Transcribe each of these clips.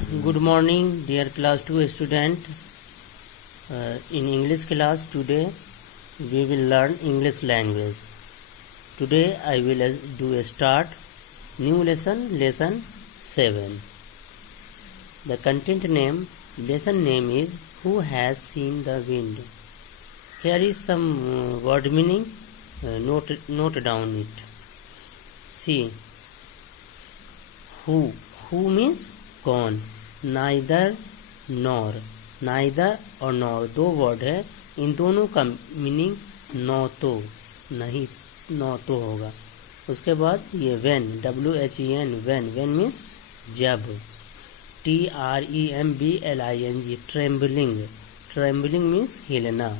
Good morning, dear class 2 student. In English class today we will learn English language. Today I will do a start new lesson 7. The content name, lesson name is Who Has Seen the Wind. Here is some word meaning. Note down it. See, who means कौन, neither nor, neither और nor दो word है, इन दोनों का meaning नौ तो नहीं, नौ तो होगा। उसके बाद ये वेन, WHEN, वेन मीन्स जब, TREMBLING, ट्रेम्बलिंग, ट्रेम्बलिंग मीन्स हिलना,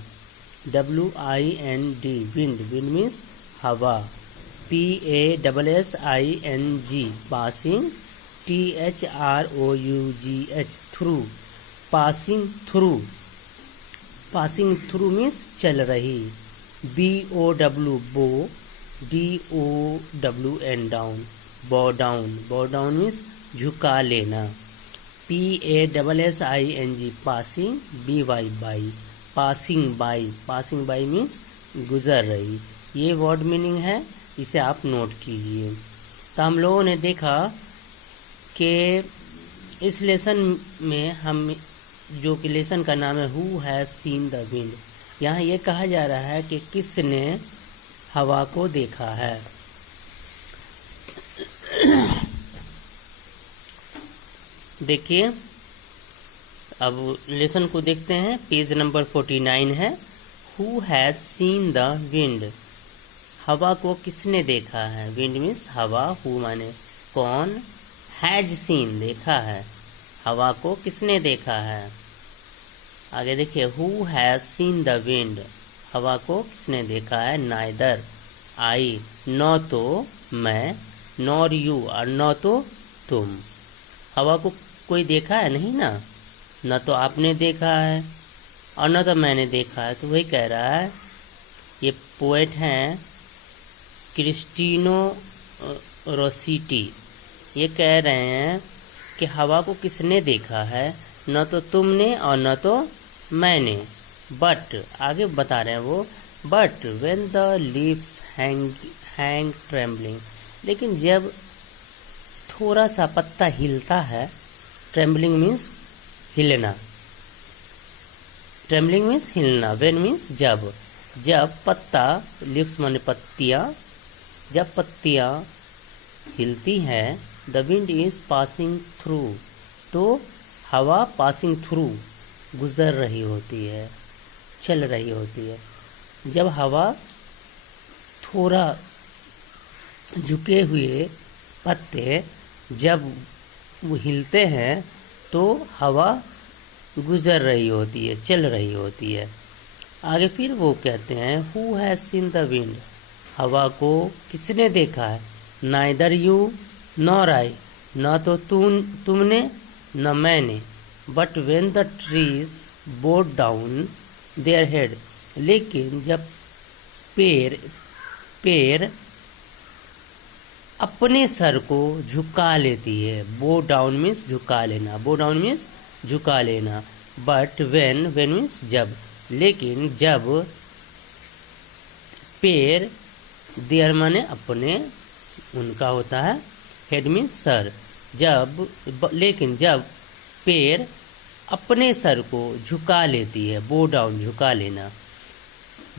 WIND, विंड मीन्स हवा, PASSING, passing, THROUGH, through, passing through means चल रही, BOW, बो, DOWN, डाउन, बो डाउन मीन्स झुका लेना, PASSING, passing, BY, by, passing by means गुजर रही। ये वर्ड मीनिंग है, इसे आप नोट कीजिए। तो हम लोगों ने देखा कि इस लेसन में हम जो कि लेसन का नाम है who has seen the wind, यहाँ ये कहा जा रहा है कि किसने हवा को देखा है। देखिए, अब लेसन को देखते हैं। पेज नंबर 49 है। Who has seen the wind, हवा को किसने देखा है। विंड मीन्स हवा, हु माने कौन, हैज सीन देखा है, हवा को किसने देखा है। आगे देखिए, who has seen the wind, हवा को किसने देखा है। नाइदर आई, न तो मैं, नॉर यू, और न तो तुम। हवा को कोई देखा है नहीं ना, न तो आपने देखा है और न तो मैंने देखा है। तो वही कह रहा है, ये पोएट हैं क्रिस्टिनो रोसिटी, ये कह रहे हैं कि हवा को किसने देखा है, न तो तुमने और न तो मैंने। बट आगे बता रहे हैं वो, but when the leaves hang trembling, लेकिन जब थोड़ा सा पत्ता हिलता है, ट्रेम्बलिंग मीन्स हिलना, ट्रेम्बलिंग मीन्स हिलना, व्हेन मीन्स जब पत्ता, लीव्स माने पत्तियां, जब पत्तियां हिलती हैं, the wind is passing through, तो हवा पासिंग थ्रू, गुजर रही होती है, चल रही होती है। जब हवा थोड़ा झुके हुए पत्ते जब वो हिलते हैं, तो हवा गुजर रही होती है, चल रही होती है। आगे फिर वो कहते हैं, who has seen the wind, हवा को किसने देखा है। नाइदर यू नॉर आई, न तो तुमने न मैंने। But when the trees bowed down their head, लेकिन जब पेड़ अपने सर को झुका लेती है। बो डाउन मीन्स झुका लेना, बो डाउन मीन्स झुका लेना। बट व्हेन मीन्स जब, लेकिन जब पेड़, देयर माने अपने, उनका होता है, हेड मीन्स सर, लेकिन जब पेड़ अपने सर को झुका लेती है, बो डाउन झुका लेना।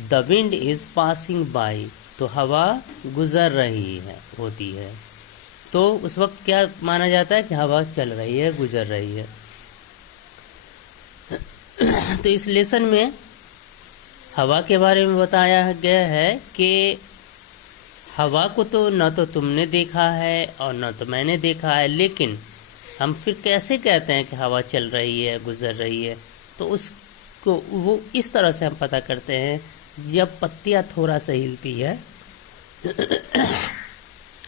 The wind is passing by, तो हवा गुजर रही है होती है। तो उस वक्त क्या माना जाता है कि हवा चल रही है, गुजर रही है। तो इस लेसन में हवा के बारे में बताया गया है कि हवा को तो न तो तुमने देखा है और न तो मैंने देखा है, लेकिन हम फिर कैसे कहते हैं कि हवा चल रही है, गुजर रही है। तो उसको वो इस तरह से हम पता करते हैं, जब पत्तियां थोड़ा सा हिलती है,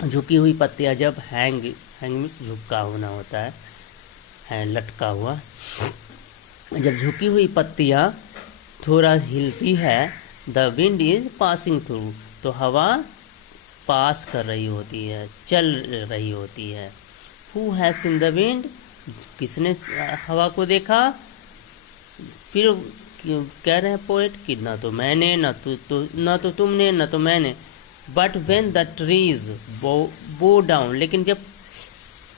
झुकी हुई पत्तियां जब हैंग मीन्स झुका होना होता है, लटका हुआ, जब झुकी हुई पत्तियां थोड़ा हिलती है, the wind is passing through, तो हवा पास कर रही होती है, चल रही होती है। Who has seen the wind, किसने हवा को देखा? फिर कह रहे हैं पोएट कि ना तो मैंने, ना तो तुमने, ना तो मैंने। बट वेन द ट्रीज बो डाउन, लेकिन जब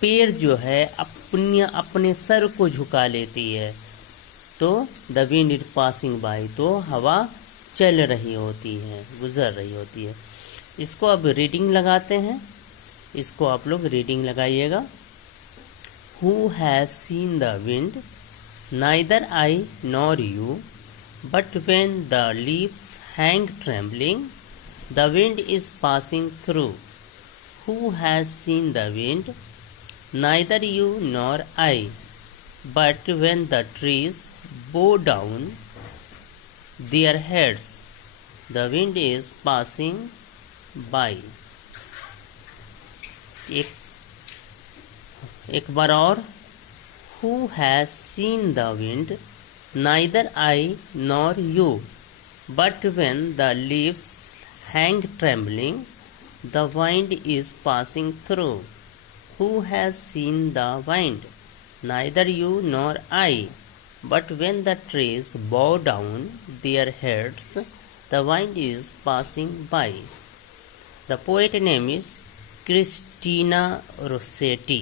पेड़ जो है अपने सर को झुका लेती है, तो the wind is passing by, तो हवा चल रही होती है, गुजर रही होती है। इसको अब रीडिंग लगाते हैं, इसको आप लोग रीडिंग लगाइएगा। Who has seen the wind, neither I nor you, but when the leaves hang trembling, the wind is passing through. Who has seen the wind, neither you nor I, but when the trees bow down their heads, the wind is passing by। एक बार और। Who has seen the wind, neither I nor you, but when the leaves hang trembling, the wind is passing through। Who has seen the wind, neither you nor I, but when the trees bow down their heads, the wind is passing by। The poet name is Christina Rossetti।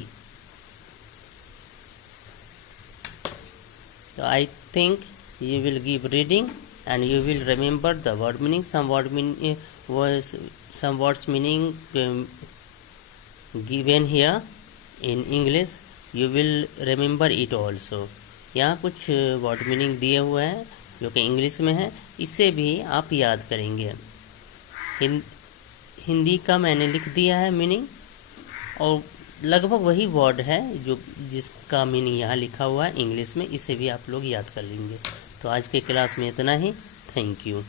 So I think you will give reading and you will remember the word meaning. Some words meaning given here in English. You will remember it also। यहाँ कुछ word meaning दिए हुए हैं जो कि English में है, इसे भी आप याद करेंगे। हिंदी का मैंने लिख दिया है मीनिंग, और लगभग वही वर्ड है जो जिसका मीनिंग यहाँ लिखा हुआ है इंग्लिश में, इसे भी आप लोग याद कर लेंगे। तो आज के क्लास में इतना ही। Thank you.